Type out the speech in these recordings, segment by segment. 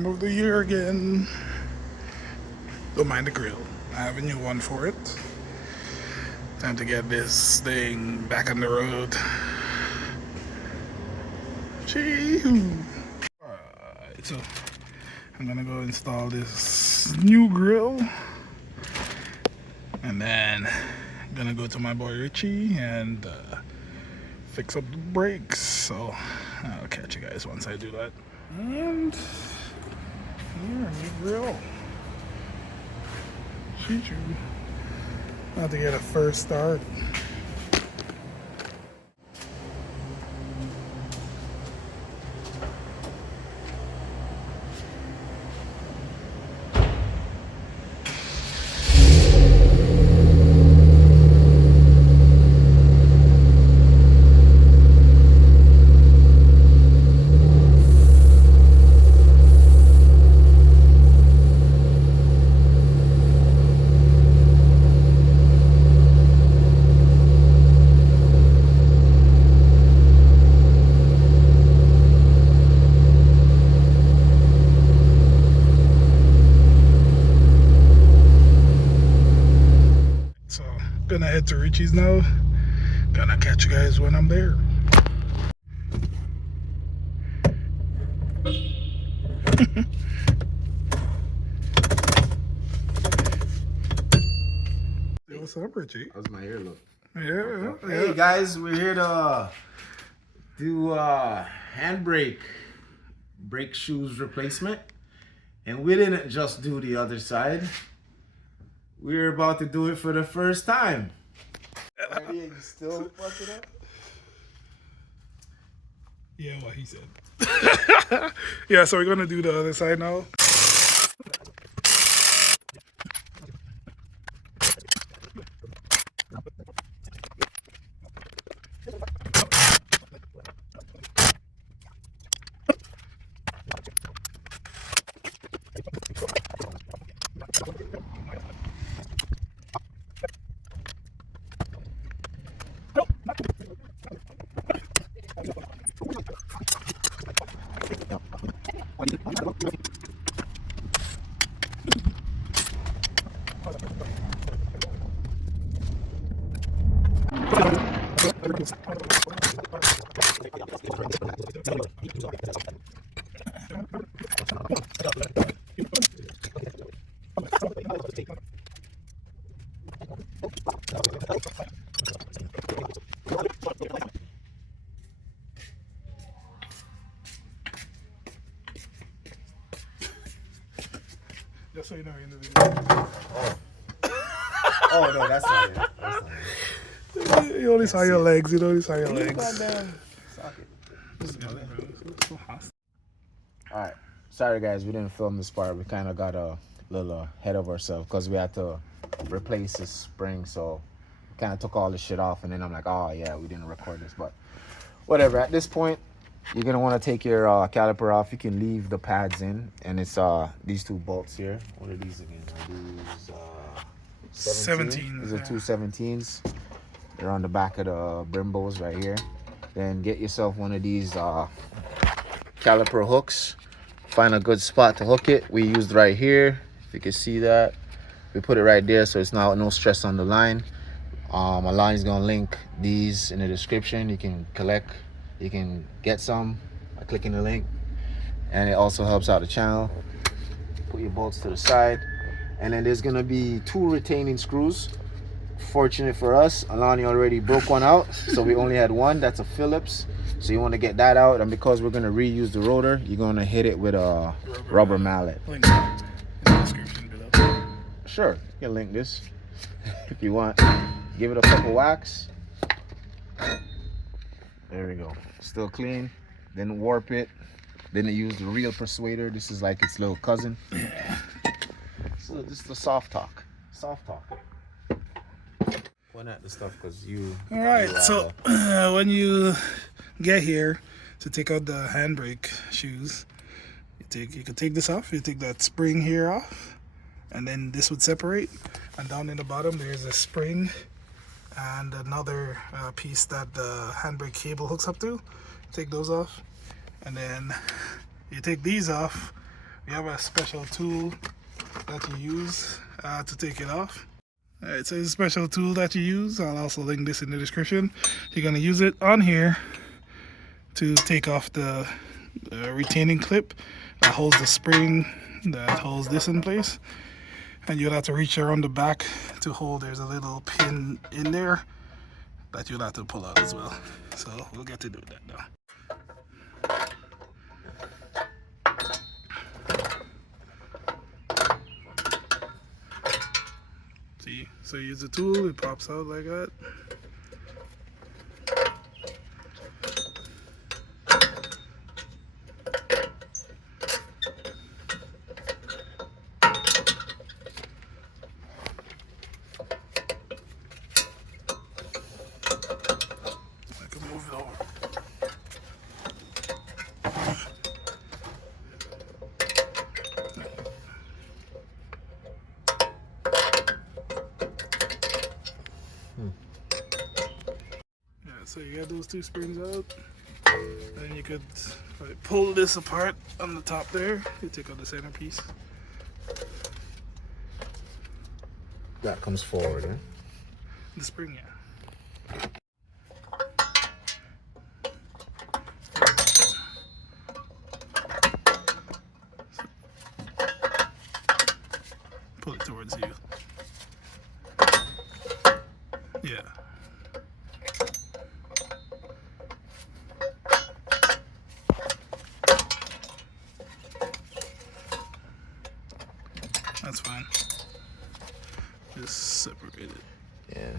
time of the year again. Don't mind the grill. I have a new one for it. Time to get this thing back on the road. Chee-hoo. Alright, so I'm gonna go install this new grill. And then I'm gonna go to my boy Richie and fix up the brakes. So I'll catch you guys once I do that. And here, new grill. Shoot you. About to get a first start. Gonna head to Richie's now. Gonna catch you guys when I'm there. Hey, what's up, Richie? How's my hair look? Yeah. Hey guys, we're here to do handbrake brake shoes replacement, and we didn't just do the other side. We're about to do it for the first time. Are you still fucking up? Yeah, what he said. Yeah, so we're gonna do the other side now. Just so you know, in the video. Oh no, that's not it. That's not it. You only saw your legs. You only saw your legs. Goddamn socket. Alright, sorry guys, we didn't film this part. We kind of got a little ahead of ourselves because we had to replace the spring, so kind of took all this shit off, and then I'm like, oh yeah, we didn't record this, but whatever. At this point, you're gonna want to take your caliper off. You can leave the pads in, and it's these two bolts here. What are these again? Are these 17? These are two 17s. They're on the back of the Brimbos right here. Then get yourself one of these caliper hooks. Find a good spot to hook it. We used right here, if you can see that. We put it right there so it's not no stress on the line. My line is gonna link these in the description. You can get some by clicking the link, and it also helps out the channel. Put your bolts to the side, and then there's gonna be two retaining screws. Fortunate for us, Alani already broke one out, so we only had one. That's a Phillips, so you want to get that out. And because we're gonna reuse the rotor, you're gonna hit it with a rubber mallet. Link in the description below. Sure, you can link this if you want. Give it a couple whacks. There we go. Still clean. Then warp it. Then they use the real persuader. This is like its little cousin. So this is the soft talk. Soft talk. Point at the stuff because you. All right. So when you get here to take out the handbrake shoes, you can take this off. You take that spring here off, and then this would separate. And down in the bottom, there's a spring and another piece that the handbrake cable hooks up to. Take those off, and then you take these off. You have a special tool that you use to take it off. Alright, so it's a special tool that you use. I'll also link this in the description. You're going to use it on here to take off the retaining clip that holds the spring that holds this in place. And you'll have to reach around the back to hold. There's a little pin in there that you'll have to pull out as well. So we'll get to do that now. See, so you use the tool, it pops out like that. I can move it over. So you got those two springs out. Then you could pull this apart on the top there. You take out the centerpiece. That comes forward, eh? The spring, yeah. Pull it towards you. Yeah. That's fine. Just separate it. Yeah.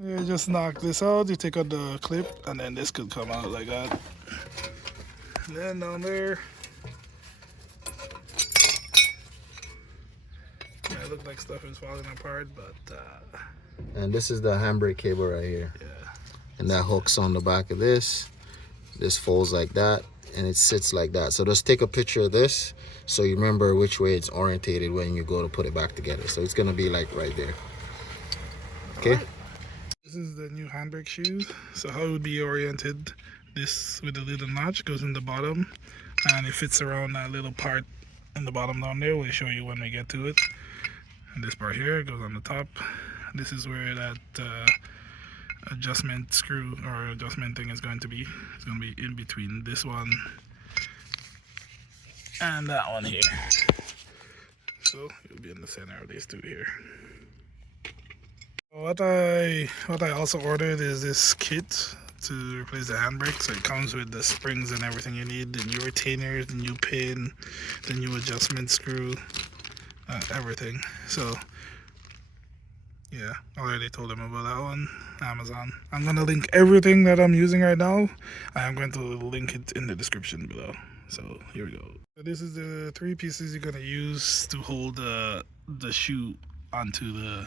You just knock this out. You take out the clip, and then this could come out like that. And then down there, yeah, it looks like stuff is falling apart, but And this is the handbrake cable right here. yeah. And that hooks on the back of this. This folds like that, and it sits like that. So just take a picture of this so you remember which way it's orientated when you go to put it back together. So it's gonna be like right there. Okay. Right. This is the new handbrake shoes. So how it would be oriented, this with the little notch goes in the bottom, and it fits around that little part in the bottom down there. We'll show you when we get to it. And this part here goes on the top. This is where that adjustment screw or adjustment thing is going to be. It's going to be in between this one and that one here. So it'll be in the center of these two here. What I also ordered is this kit to replace the handbrake. So it comes with the springs and everything you need, the new retainers, the new pin, the new adjustment screw, everything. So yeah, already told them about that one. Amazon. I'm going to link everything that I'm using right now. I am going to link it in the description below. So here we go. So this is the three pieces you're going to use to hold the shoe onto the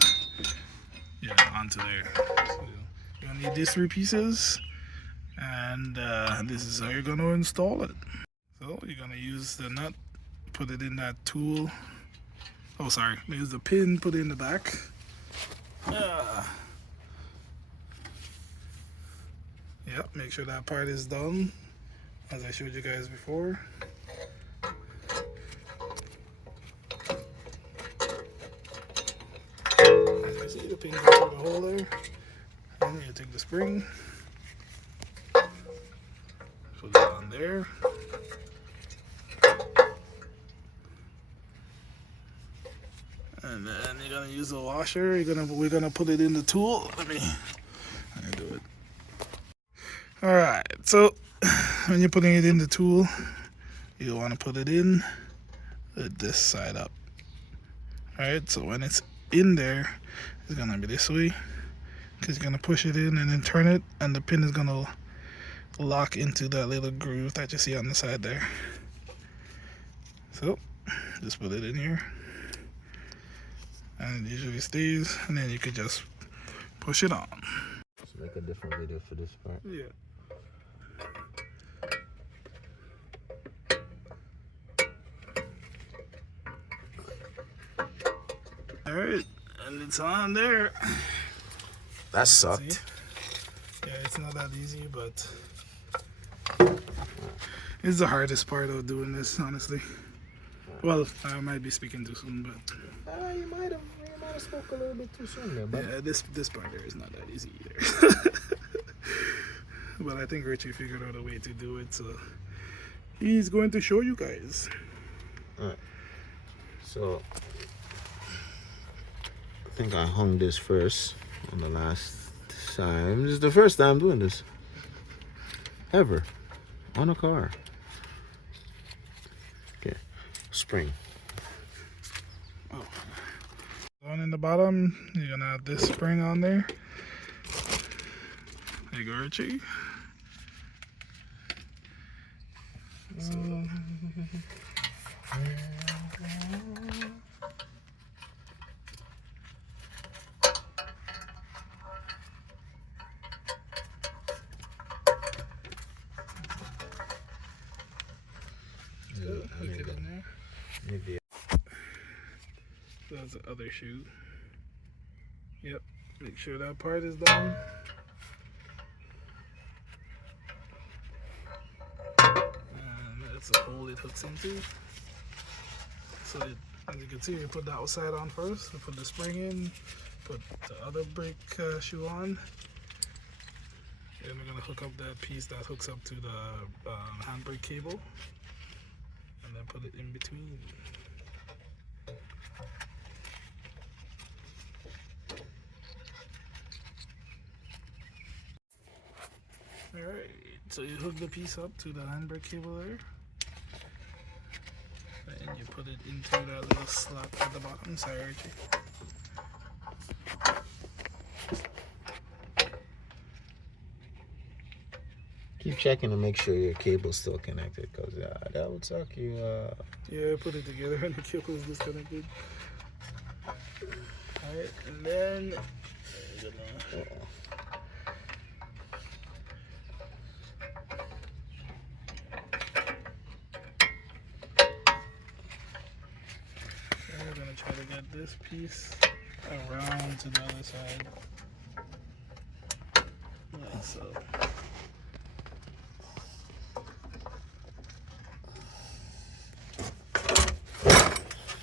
onto there. So you're going to need these three pieces, and this is how you're going to install it. So you're going to use the nut, put it in that tool. Oh, sorry. Use the pin, put it in the back. Yep, make sure that part is done as I showed you guys before. As you see, the pin goes through the hole there. And you take the spring, put it on there. And then you're gonna use the washer. We're gonna put it in the tool. Let me do it. All right. So when you're putting it in the tool, you want to put it in with this side up. All right. So when it's in there, it's gonna be this way, because you're gonna push it in and then turn it, and the pin is gonna lock into that little groove that you see on the side there. So just put it in here. And it usually stays, and then you could just push it on. Let's make a different video for this part. Yeah. Alright, and it's on there. That sucked. See? Yeah, it's not that easy, but It's the hardest part of doing this, honestly. Well, I might be speaking too soon, but You might have spoke a little bit too soon there, but yeah, this part there is not that easy either. But I think Richie figured out a way to do it, so he's going to show you guys. Alright. So I think I hung this first on the last time. This is the first time doing this ever on a car. Okay, spring. Oh. Down in the bottom, you're gonna have this spring on there. There you go, Richie. So, hook it in there. Maybe. That's the other shoe. Yep. Make sure that part is down. And that's the hole it hooks into. So as you can see, we put the outside on first. We put the spring in. Put the other brake shoe on. Then we're gonna hook up that piece that hooks up to the handbrake cable. And then put it in between. Alright, so you hook the piece up to the handbrake cable there. And you put it into that little slot at the bottom. Sorry, Archie. Keep checking to make sure your cable's still connected, because that would suck. Yeah, put it together and the cable is disconnected. Alright, and then we're gonna try to get this piece around to the other side. Like so.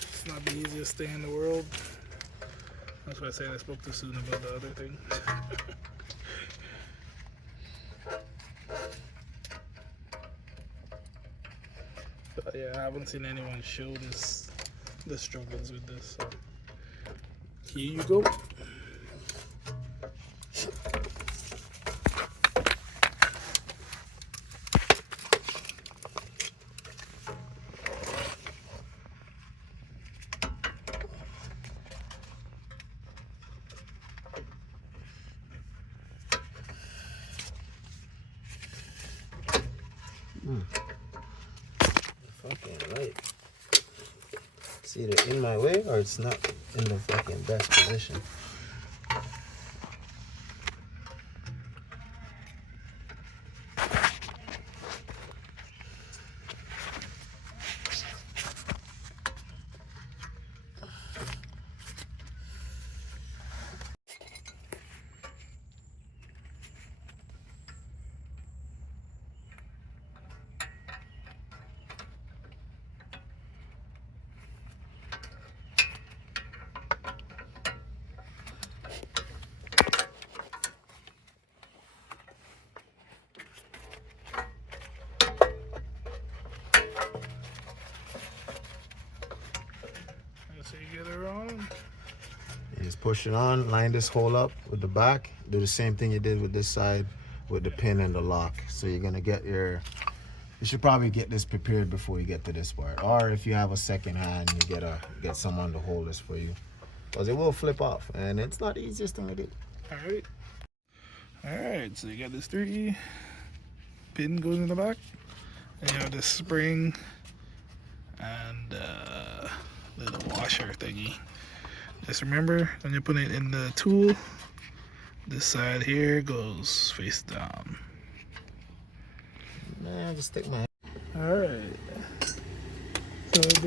It's not the easiest thing in the world. That's why I said I spoke too soon about the other thing. But yeah, I haven't seen anyone show the struggles with this. So here you go. Fucking right. It's either in my way or it's not in the fucking best position. So you get her on. Just push it on, line this hole up with the back. Do the same thing you did with this side with the pin and the lock. So you're gonna get you should probably get this prepared before you get to this part. Or if you have a second hand, you get someone to hold this for you. Because it will flip off and it's not the easiest thing to do. Alright, so you got this 3 pin goes in the back. And you have this spring and little washer thingy. Just remember when you put it in the tool, this side here goes face down. Nah, just stick my Alright. So with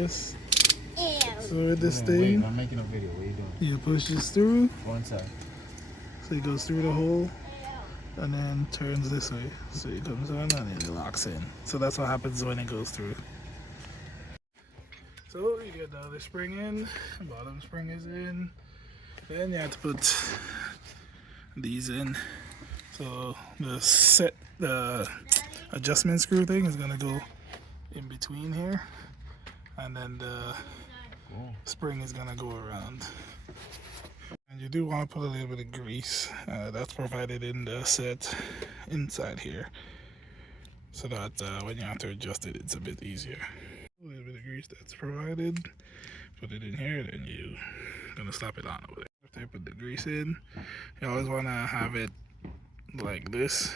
this Wait, thing, I'm making a video. What are you doing? you push this through, Go inside. so it goes through the hole, and then turns this way. So it comes on and then it locks in. So that's what happens when it goes through. So you get the other spring in, the bottom spring is in. Then you have to put these in. So the adjustment screw thing is gonna go in between here, and then the spring is gonna go around. And you do want to put a little bit of grease. That's provided in the set inside here, so that when you have to adjust it, it's a bit easier. A little bit of grease that's provided. Put it in here, then you gonna slap it on over there. After you put the grease in, you always want to have it like this,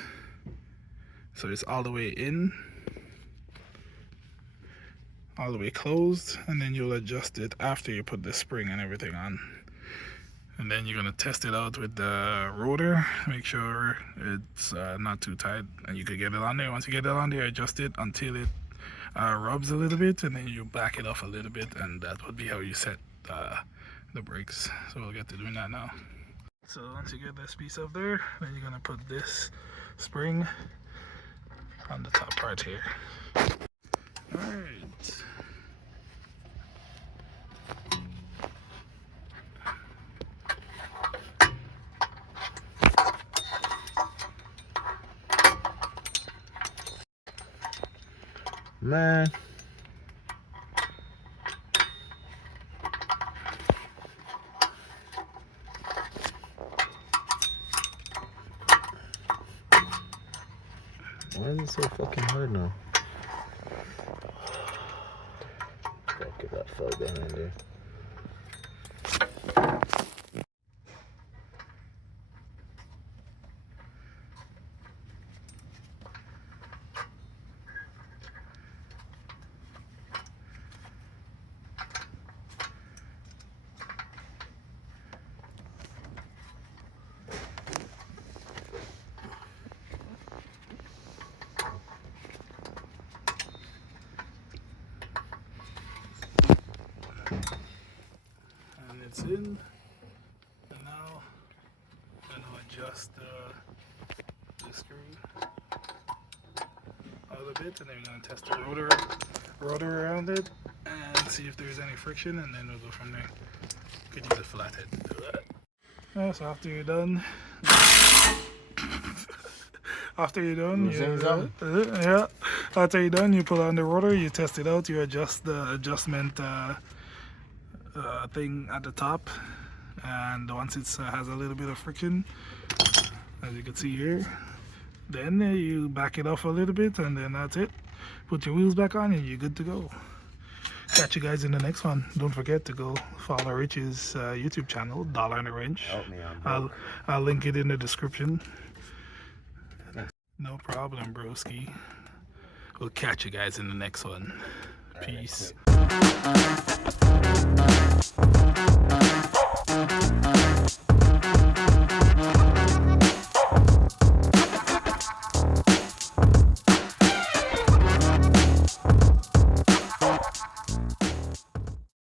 so it's all the way in, all the way closed, and then you'll adjust it after you put the spring and everything on. And then you're gonna test it out with the rotor, make sure it's not too tight, and you could get it on there. Once you get it on there, adjust it until it rubs a little bit, and then you back it off a little bit, and that would be how you set the brakes. So we'll get to doing that now. So once you get this piece up there, then you're gonna put this spring on the top part here. Alright. Man. Why is it so fucking hard now? Fuck it, that fell behind there. And it's in. And now I'm gonna adjust the screw a little bit, and then we're gonna test the rotor around it and see if there's any friction, and then we'll go from there. Could use a flathead to do that. Yeah, so after you're done, you put on the rotor, you test it out, you adjust the adjustment thing at the top, and once it has a little bit of friction, as you can see here, then you back it off a little bit, and then that's it. Put your wheels back on and you're good to go. Catch you guys in the next one. Don't forget to go follow Rich's YouTube channel, Dollar and a Wrench. Help me, I'll link it in the description. No problem, broski. We'll catch you guys in the next one. Peace.